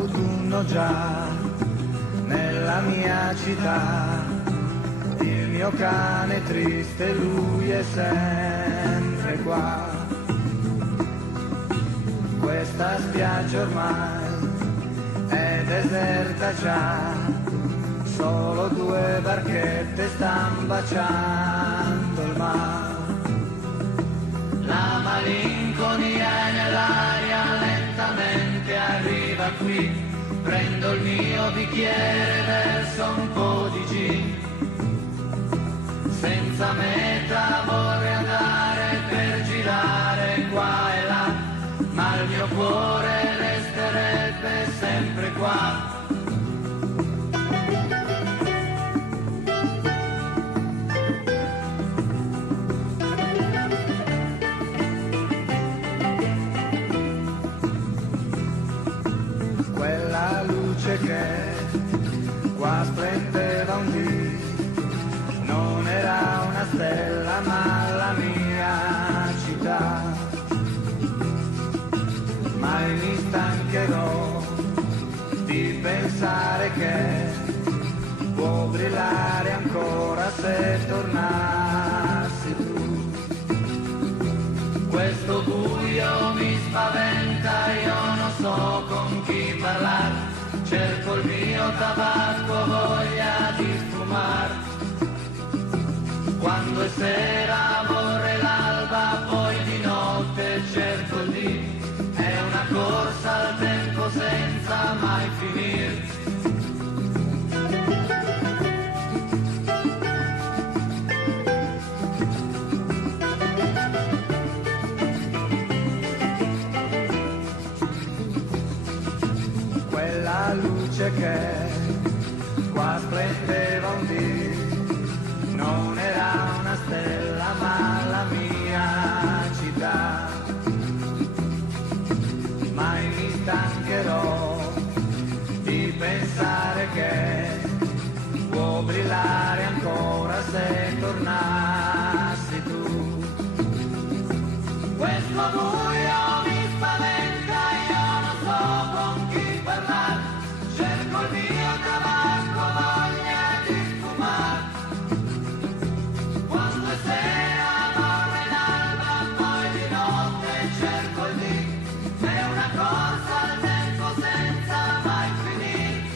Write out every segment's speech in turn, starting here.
autunno già nella mia città, il mio cane triste, lui è sempre qua. Questa spiaggia ormai è deserta già, solo due barchette stan baciando il mare. La malinconia è nell'aria, lentamente arriva qui, prendo il mio bicchiere, verso un po' di gin. Senza meta vorrei andare per girare qua e là, ma il mio cuore resterebbe sempre qua. Quella luce che qua splendeva un dì non era una stella ma la mia città. Mai mi stancherò di pensare che può brillare ancora se tornassi tu. Questo buio mi spaventa, io non so con chi parlare, cerco il mio tabacco, voglia di fumare. Quando è sera vorrei l'alba, poi di notte cerco il dì, è una corsa al tempo senza mai finire. Quella luce che qua splendeva un dì non era una stella ma la mia città. Mai mi stancherò di pensare che può brillare ancora se tornassi tu. Questo buio mi spaventa, io non so con chi parlare, cerco il mio tabacco, voglia di fumare. Quando è sera vorrei l'alba, poi di notte cerco il dì, è una corsa al tempo senza mai finire.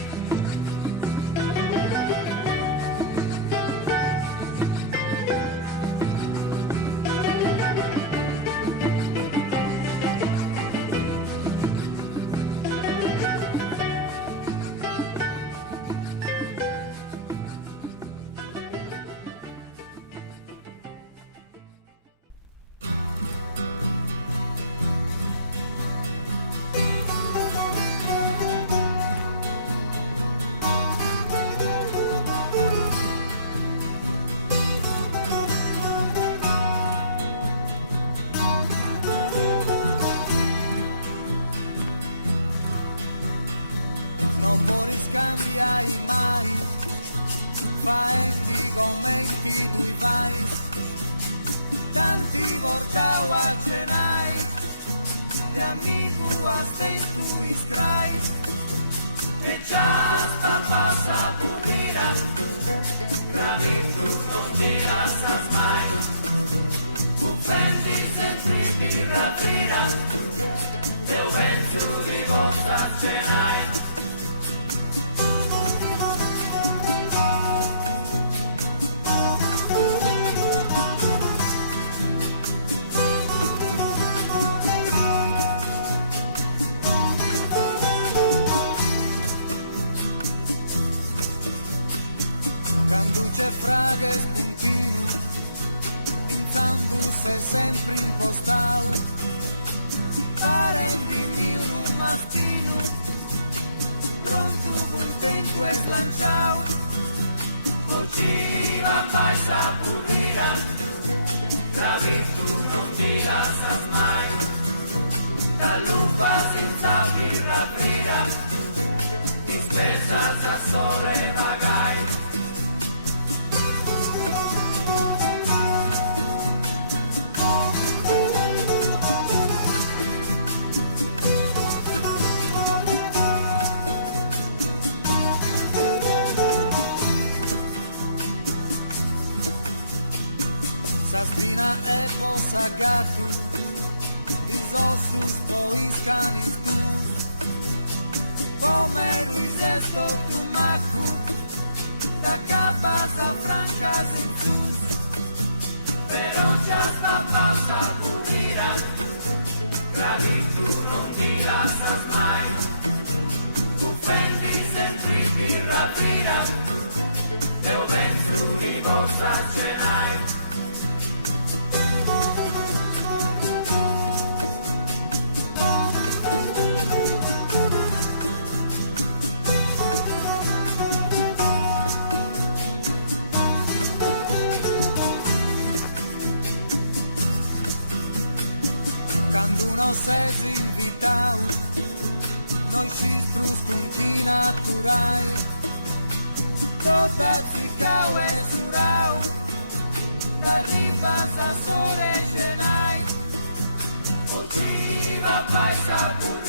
fai saputo.